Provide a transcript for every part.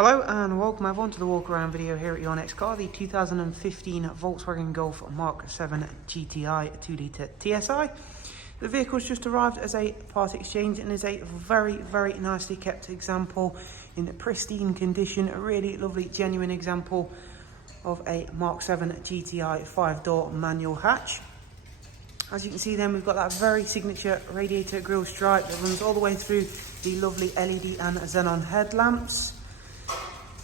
Hello and welcome everyone to the walk around video here at your next car, the 2015 Volkswagen Golf Mark 7 GTI 2-litre TSI. The vehicle's just arrived as a part exchange and is a very nicely kept example in pristine condition. A really lovely genuine example of a Mark 7 GTI 5-door manual hatch. As you can see then, we've got that very signature radiator grille stripe that runs all the way through the lovely LED and xenon headlamps.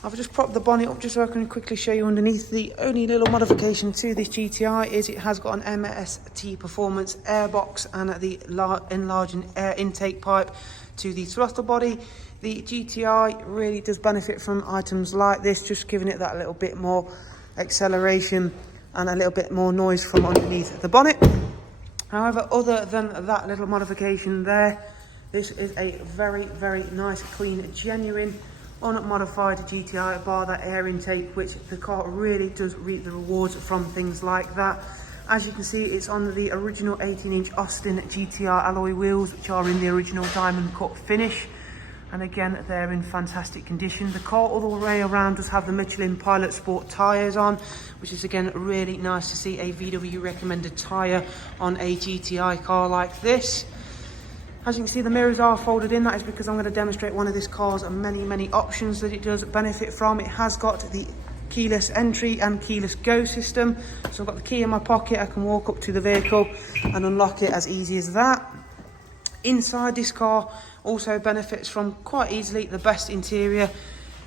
I've just propped the bonnet up just so I can quickly show you underneath. The only little modification to this GTI is it has got an MST Performance airbox and the enlarging air intake pipe to the throttle body. The GTI really does benefit from items like this, just giving it that little bit more acceleration and a little bit more noise from underneath the bonnet. However, other than that little modification there, this is a very nice, clean, genuine unmodified GTI, bar that air intake, which the car really does reap the rewards from things like that. As you can see, it's on the original 18-inch Austin GTR alloy wheels, which are in the original diamond cut finish, and again they're in fantastic condition. The car all the way around does have the Michelin Pilot Sport tyres on, which is again really nice to see a VW recommended tyre on a GTI car like this. As you can see, the mirrors are folded in. That is because I'm going to demonstrate one of this car's many options that it does benefit from. It has got the keyless entry and keyless go system. So I've got the key in my pocket. I can walk up to the vehicle and unlock it as easy as that. Inside, this car also benefits from quite easily the best interior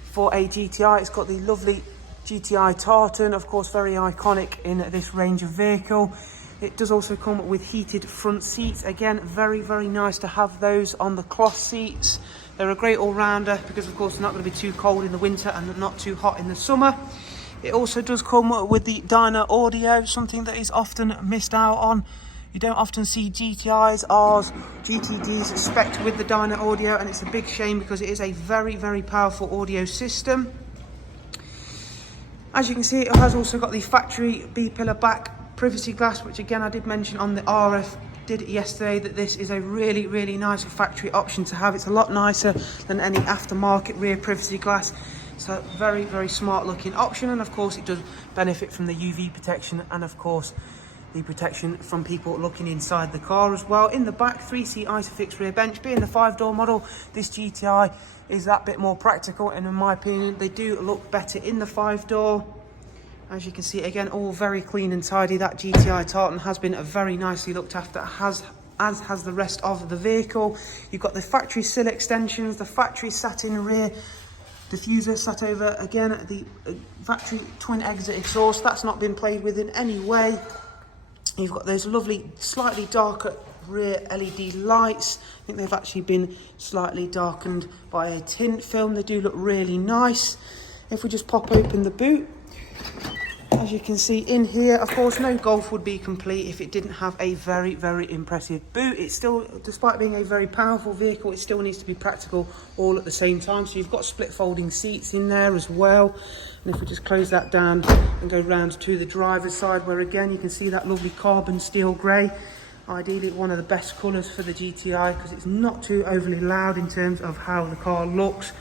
for a GTI. It's got the lovely GTI tartan, of course very iconic in this range of vehicle. It does also come with heated front seats. Again, very nice to have those on the cloth seats. They're a great all-rounder because of course they're not going to be too cold in the winter and not too hot in the summer. It also does come with the dyno audio, something that is often missed out on. You don't often see GTIs, Rs, GTDs spec'd with the dyno audio, and it's a big shame because it is a very powerful audio system. As you can see, it has also got the factory B-pillar back privacy glass, which again I did mention on the RF did yesterday that this is a really nice factory option to have. It's a lot nicer than any aftermarket rear privacy glass. It's a very smart looking option, and of course it does benefit from the UV protection and of course the protection from people looking inside the car as well. In the back, 3-seat Isofix rear bench. Being the 5-door model, this GTI is that bit more practical, and in my opinion they do look better in the 5-door. As you can see, again, all very clean and tidy. That GTI tartan has been very nicely looked after, as has the rest of the vehicle. You've got the factory sill extensions, the factory satin rear diffuser sat over, again, the factory twin exit exhaust. That's not been played with in any way. You've got those lovely, slightly darker rear LED lights. I think they've actually been slightly darkened by a tint film. They do look really nice. If we just pop open the boot, as you can see in here, of course no Golf would be complete if it didn't have a very impressive boot. It's still, despite being a very powerful vehicle, it still needs to be practical all at the same time. So you've got split folding seats in there as well. And if we just close that down and go round to the driver's side, where again you can see that lovely carbon steel grey. Ideally one of the best colours for the GTI because it's not too overly loud in terms of how the car looks,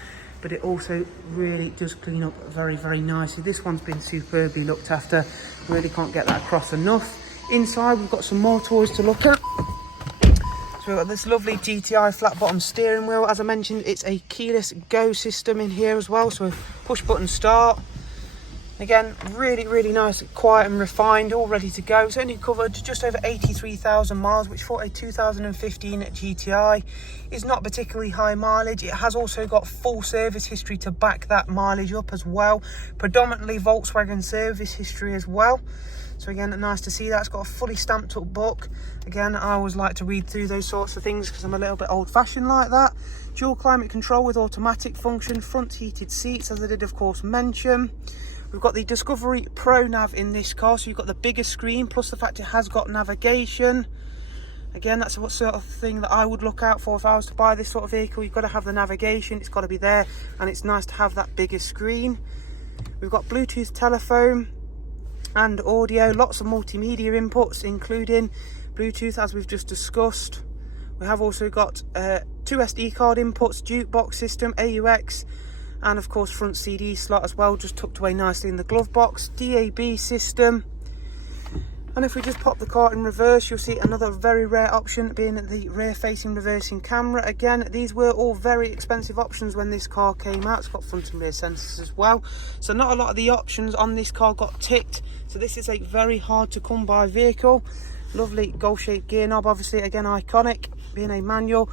but it also really does clean up very nicely. This one's been superbly looked after. Really can't get that across enough. Inside we've got some more toys to look at. So we've got this lovely GTI flat bottom steering wheel. As I mentioned, it's a keyless go system in here as well, so push button start. Again, really nice, quiet and refined, all ready to go. It's only covered just over 83,000 miles, which for a 2015 GTI is not particularly high mileage. It has also got full service history to back that mileage up as well. Predominantly Volkswagen service history as well. So again, nice to see that. It's got a fully stamped up book. Again, I always like to read through those sorts of things because I'm a little bit old fashioned like that. Dual climate control with automatic function, front heated seats, as I did of course mention. We've got the Discovery Pro Nav in this car, so you've got the bigger screen, plus the fact it has got navigation. Again, that's the sort of thing that I would look out for if I was to buy this sort of vehicle. You've got to have the navigation, it's got to be there, and it's nice to have that bigger screen. We've got Bluetooth telephone and audio, lots of multimedia inputs, including Bluetooth, as we've just discussed. We have also got 2 SD card inputs, jukebox system, AUX, and of course front CD slot as well, just tucked away nicely in the glove box. DAB system. And if we just pop the car in reverse, you'll see another very rare option being the rear facing reversing camera. Again, these were all very expensive options when this car came out. It's got front and rear sensors as well, so not a lot of the options on this car got ticked, so this is a very hard to come by vehicle. Lovely golf shaped gear knob, obviously again iconic, being a manual.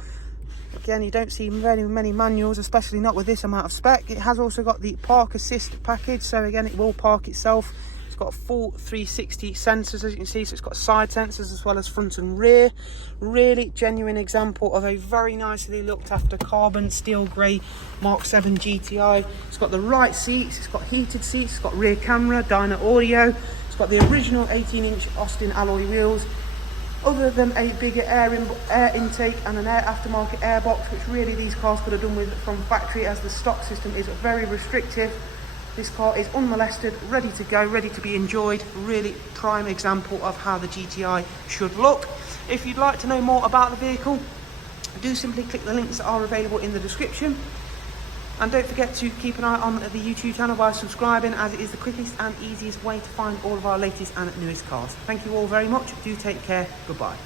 Again, you don't see very many manuals, especially not with this amount of spec. It has also got the park assist package, so again it will park itself. It's got full 360 sensors, as you can see, so it's got side sensors as well as front and rear. Really genuine example of a very nicely looked after carbon steel grey Mark 7 GTI. It's got the right seats, it's got heated seats, it's got rear camera, dyno audio, it's got the original 18-inch Austin alloy wheels, other than a bigger air intake and an aftermarket airbox, which really these cars could have done with from factory, as the stock system is very restrictive. This car is unmolested, ready to go, ready to be enjoyed. Really prime example of how the GTI should look. If you'd like to know more about the vehicle, do simply click the links that are available in the description. And don't forget to keep an eye on the YouTube channel by subscribing, as it is the quickest and easiest way to find all of our latest and newest cars. Thank you all very much. Do take care. Goodbye.